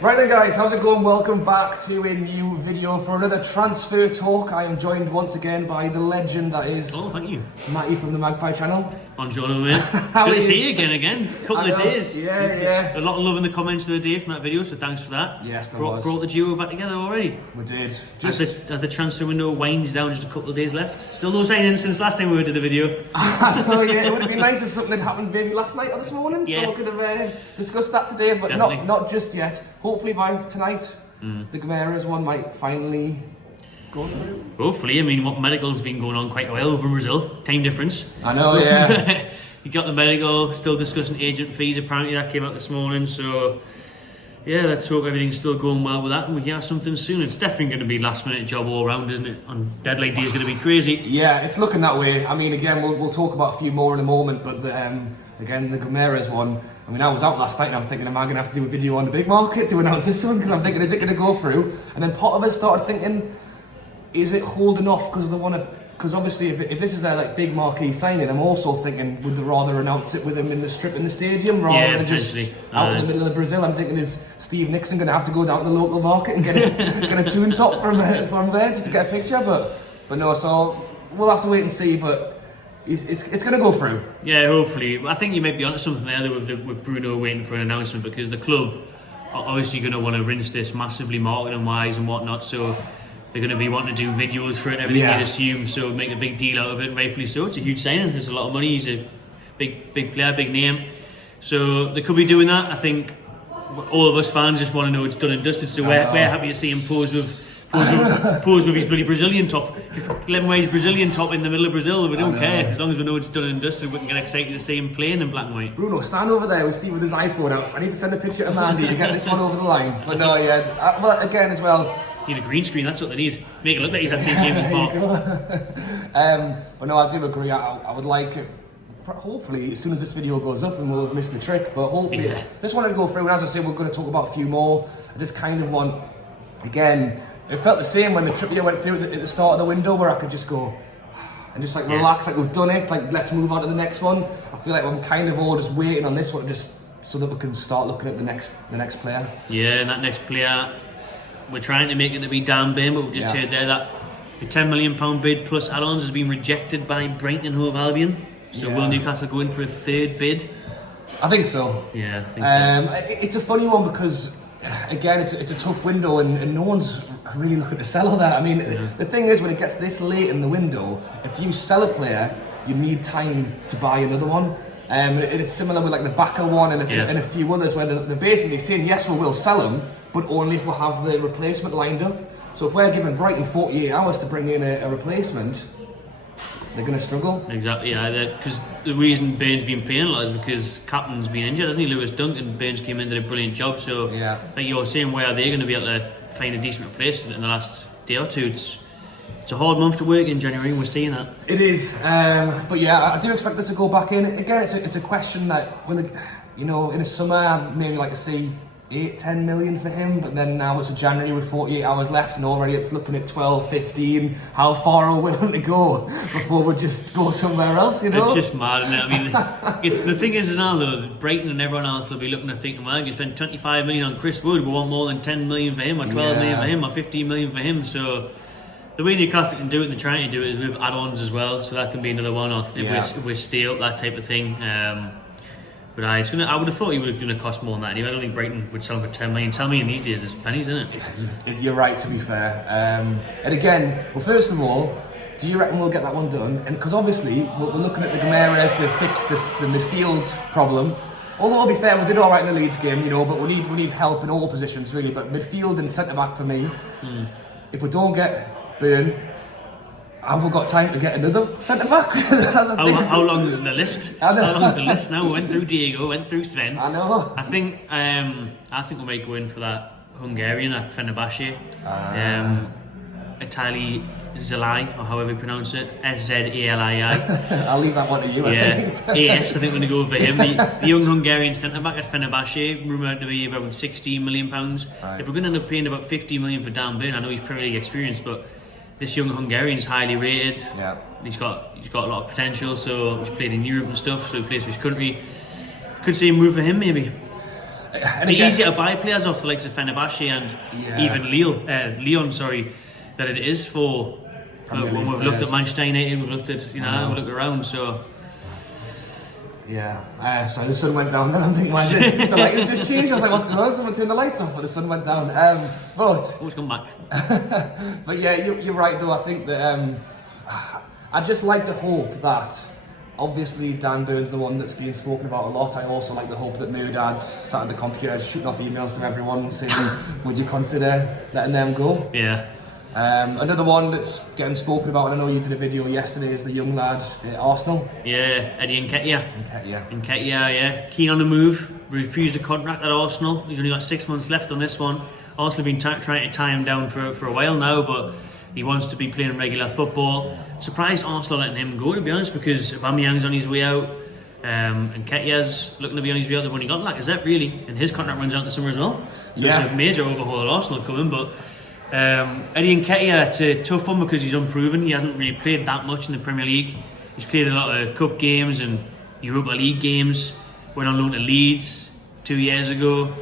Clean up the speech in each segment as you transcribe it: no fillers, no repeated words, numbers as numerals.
Right then guys, how's it going? Welcome back to a new video for another transfer talk. I am joined once again by the legend that is... Oh, thank you. Matty from the Magpie channel. Buongiorno, mate. Good to see you again. Couple of days. Yeah. A lot of love in the comments the other day from that video, so thanks for that. Yes, there was. Brought the duo back together already. We did. As the transfer window winds down, just a couple of days left. Still no signings since last time we did a video. Oh yeah, it would have been nice if something had happened maybe last night or this morning, Yeah. so we could have discussed that today, but not just yet. Hopefully by tonight, the Gamera's one might finally go through. Hopefully, I mean, what medical's been going on quite a while over in Brazil. Time difference. I know, yeah. You got the medical, still discussing agent fees, apparently that came out this morning, so yeah, let's hope everything's still going well with that and we can have something soon. It's definitely going to be last minute job all round, isn't it? On deadline day is going to be crazy. Yeah, it's looking that way. I mean, again, we'll talk about a few more in a moment, but again, the Gamera's one, I mean, I was out last night and I'm thinking, am I going to have to do a video on the big market to announce this one? Because I'm thinking, is it going to go through? And then part of us started thinking, is it holding off because they want to... Because obviously, if this is their big marquee signing, I'm also thinking, would they rather announce it with him in the strip in the stadium rather than just out in the middle of Brazil? I'm thinking, is Steve Nixon going to have to go down to the local market and get a tune top from there just to get a picture? But no, so we'll have to wait and see. But it's going to go through. Yeah, hopefully. I think you might be onto something there with Bruno waiting for an announcement, because the club are obviously going to want to rinse this massively marketing wise and whatnot. So they're going to be wanting to do videos for it and everything, you'd assume, so make a big deal out of it, and rightfully so. It's a huge signing, there's a lot of money, he's a big player, big name. So they could be doing that. I think all of us fans just want to know it's done and dusted, so we're happy to see him pose with his bloody Brazilian top. Let him wear his Brazilian top in the middle of Brazil, we don't care. As long as we know it's done and dusted, we can get excited to see him playing in black and white. Bruno, stand over there with Steve with his iPhone out. I need to send a picture to Mandy to get this one over the line. But no, yeah, well, again as well, need a green screen, that's what they need. Make it look like he's at St James's Park. But no, I do agree. I would like it, hopefully, as soon as this video goes up, and we'll have missed the trick, but hopefully, just wanted to go through, and as I say, we're going to talk about a few more. I just kind of want, again, it felt the same when the Trippier went through at the start of the window, where I could just go and just relax, like we've done it, like let's move on to the next one. I feel like I'm kind of all just waiting on this one, just so that we can start looking at the next player. Yeah, and that next player, we're trying to make it to be Dan Bain, but we've just heard there that the £10 million bid plus add-ons has been rejected by Brighton and Hove Albion. So will Newcastle go in for a third bid? I think so. Yeah, I think so. It's a funny one because, again, it's a tough window and no one's really looking to sell that. I mean, the thing is, when it gets this late in the window, if you sell a player, you need time to buy another one. It's similar with like the Backer one and a few others, where they're basically saying, yes, we will sell them, but only if we have the replacement lined up. So if we're giving Brighton 48 hours to bring in a replacement, they're going to struggle. Exactly, yeah. Because the reason Bain's been playing a lot is because captain's been injured, hasn't he? Lewis Duncan. Bain's came in and did a brilliant job. So like you're saying, where are they going to be able to find a decent replacement in the last day or two? It's a hard month to work in January, we're seeing that. It is, but yeah, I do expect us to go back in. Again, it's a question that, when in the summer, I'd maybe like to see 8-10 million for him, but then now it's a January with 48 hours left and already it's looking at 12-15. How far are we willing to go before we just go somewhere else, you know? It's just mad, isn't it? I mean, the thing is now, though, Brighton and everyone else will be looking at thinking, well, you spend 25 million on Chris Wood, we want more than 10 million for him, or 12 million for him, or 15 million for him. So the way Newcastle can do it, and they're trying to do it, is with add-ons as well, so that can be another one off if we stay up, that type of thing. But I would have thought he would have going to cost more than that anyway. I don't think Brighton would sell him for 10 million. 10 million these days is pennies, isn't it? Yeah, you're right, to be fair. And again, well, first of all, do you reckon we'll get that one done? And because obviously we're looking at the Gamera's to fix the midfield problem. Although, to be fair, we did all right in the Leeds game, but we need help in all positions really. But midfield and centre back for me. If we don't get Burn, have we got time to get another centre back? How long is the list? How long is the list now? We went through Diego, went through Sven. I know. I think we might go in for that Hungarian at Fenerbahce. Itali Zalai, or however you pronounce it, Szalai. I'll leave that one to you. I think we're going to go for him. The young Hungarian centre back at Fenerbahce, rumoured to be about £16 million. Right. If we're going to end up paying about 50 million for Dan Bain, I know he's Premier League experienced, but this young Hungarian is highly rated. Yeah. He's got a lot of potential. So he's played in Europe and stuff. So he plays for his country. Could see a move for him maybe. And easier to buy players off the likes of Fenerbahce and even Lyon, than it is for when we've looked at Manchester United, we've looked at we've looked around. So yeah, sorry, the sun went down. Then I'm thinking, the light has just changed. I was like, what's going on? Someone turned the lights off, but the sun went down. But always come back. But yeah, you're right though. I think that I'd just like to hope that. Obviously, Dan Burn's the one that's been spoken about a lot. I also like to hope that Murdad's sat at the computer shooting off emails to everyone saying, would you consider letting them go? Yeah. Another one that's getting spoken about, and I know you did a video yesterday, is the young lad at Arsenal. Yeah, Eddie Nketiah. Nketiah, yeah. Keen on the move, refused a contract at Arsenal. He's only got 6 months left on this one. Arsenal have been trying to tie him down for a while now, but he wants to be playing regular football. Surprised Arsenal letting him go, to be honest, because Aubameyang's on his way out, and Nketiah's looking to be on his way out. They've only got Lacazette really, and his contract runs out this summer as well. So it's a major overhaul at Arsenal coming. But Eddie Nketiah, it's a tough one because he's unproven. He hasn't really played that much in the Premier League. He's played a lot of cup games and Europa League games. Went on loan to Leeds 2 years ago.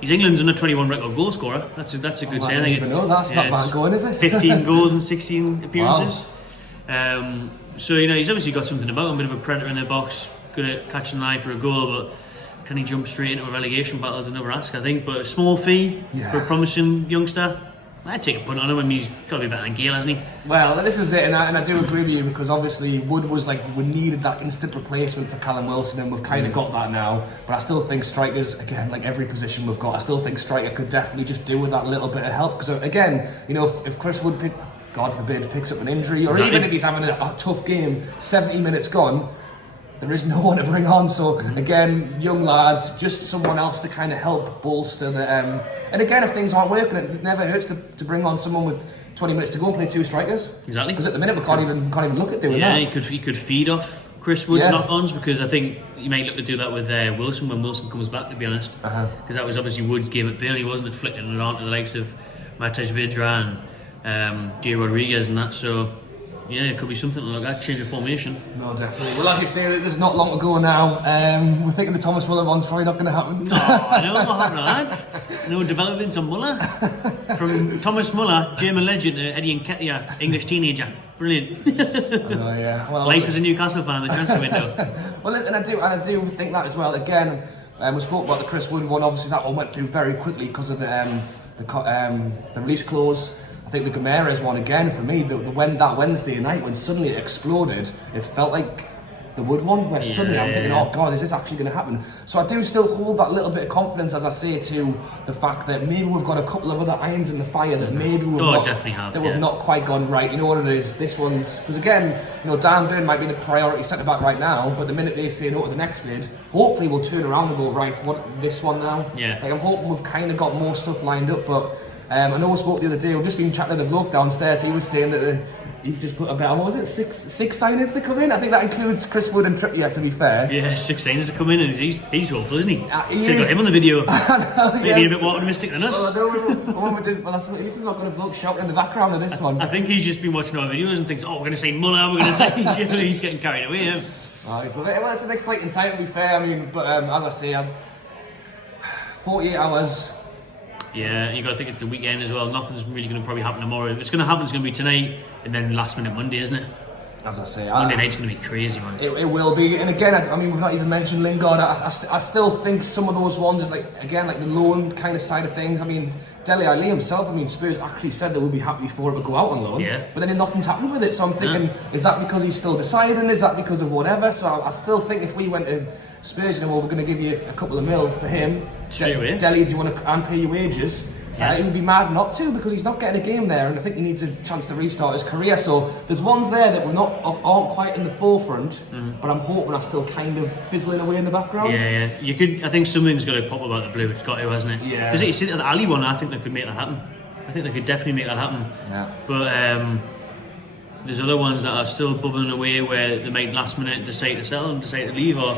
He's England's under 21 record goal scorer. That's a good saying. I didn't even know that's not bad going, is it? 15 goals and 16 appearances. Wow. So he's obviously got something about him, a bit of a predator in the box, good at catching an eye for a goal, but can he jump straight into a relegation battle is another ask, I think. But a small fee for a promising youngster, I'd take a punt on him. I mean, he's got to be better than Gale, hasn't he? Well, this is it, and I do agree with you, because obviously Wood was we needed that instant replacement for Callum Wilson, and we've kind of got that now. But I still think strikers, again, like every position we've got, I still think striker could definitely just do with that little bit of help. Because again, if Chris Wood, God forbid, picks up an injury, or even if he's having a tough game, 70 minutes gone, there is no one to bring on. So again, young lads, just someone else to kind of help bolster the. And again, if things aren't working, it never hurts to bring on someone with 20 minutes to go and play two strikers. Exactly. Because at the minute we can't even look at doing that. Yeah, he could feed off Chris Wood's knock-ons, because I think you might look to do that with Wilson when Wilson comes back, to be honest. Because that was obviously Wood's game at Burnley, wasn't it? Flicking it on to the likes of Matej Vidra and Jay Rodriguez and that. So yeah, it could be something like that, change of formation. No, definitely. Well, as you say, there's not long to go now. We're thinking the Thomas Muller one's probably not going to happen. No, I know, not happening, lads. No development on Muller. From Thomas Muller, German legend, to Eddie Nketiah, English teenager. Brilliant. Well, life as a Newcastle fan, the transfer window. Well, and I do think that as well. Again, we spoke about the Chris Wood one. Obviously, that one went through very quickly because of the release clause. I think the Gomes one, again, for me, that Wednesday night when suddenly it exploded, it felt like the Wood one, where suddenly I'm thinking, oh God, is this actually going to happen? So I do still hold that little bit of confidence, as I say, to the fact that maybe we've got a couple of other irons in the fire that maybe we've not quite gone right. You know what it is? This one's, because again, Dan Burn might be the priority centre back right now, but the minute they say no to the next bid, hopefully we'll turn around and go, right, what this one now? Yeah. I'm hoping we've kind of got more stuff lined up, but. I know we spoke the other day, we've just been chatting to the bloke downstairs, he was saying that you've just put about, what was it, six signings to come in? I think that includes Chris Wood and Trippier, to be fair. Yeah, 6 signings to come in, and he's hopeful, isn't he? He so is. Got him on the video. Maybe a bit more optimistic than us. Well, at least we've not got a bloke shouting in the background of this one. I think he's just been watching our videos and thinks, we're going to say Muller, we're going to say he's getting carried away. Yeah. Well, it's an exciting time, to be fair. I mean, but as I say, 48 hours. Yeah, you got to think it's the weekend as well. Nothing's really going to probably happen tomorrow. If it's going to happen, it's going to be tonight and then last minute Monday, isn't it? As I say, Monday night's going to be crazy, man. It will be. And again, I mean, we've not even mentioned Lingard. I still think some of those ones, like the loan kind of side of things. I mean, Dele Alli himself, Spurs actually said they would be happy for him to go out on loan. Yeah. But then nothing's happened with it. So I'm thinking, is that because he's still deciding? Is that because of whatever? So I still think if we went to Spurs, we're going to give you a couple of mil for him. Dele, do you want to pay your wages? He would be mad not to, because he's not getting a game there, and I think he needs a chance to restart his career. So there's ones there that aren't quite in the forefront, but I'm hoping are still kind of fizzling away in the background. Yeah. You could. I think something's got to pop about the blue. It's got to, hasn't it? Yeah. Because you see the Ali one, I think they could make that happen. I think they could definitely make that happen. Yeah. But there's other ones that are still bubbling away where they might last minute decide to sell and decide to leave, or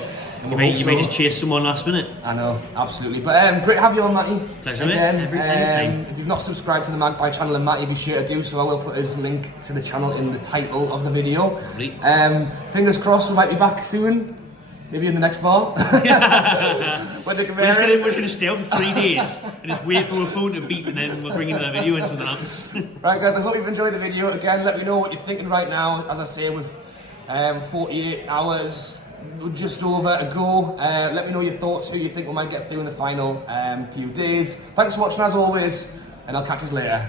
you may just chase someone last minute. I know, absolutely. But great to have you on, Matty. Pleasure, again. Anytime. If you've not subscribed to the Magpie channel, and Matty, be sure to do so. I will put his link to the channel in the title of the video. Lovely. Fingers crossed we might be back soon. Maybe in the next bar. When the We're just going to stay up for 3 days and just wait for a phone to beep, and then we'll bring you the video and something happens. Right, guys, I hope you've enjoyed the video. Again, let me know what you're thinking right now. As I say, with 48 hours just over to go. Let me know your thoughts, who you think we might get through in the final few days. Thanks for watching as always, and I'll catch you later.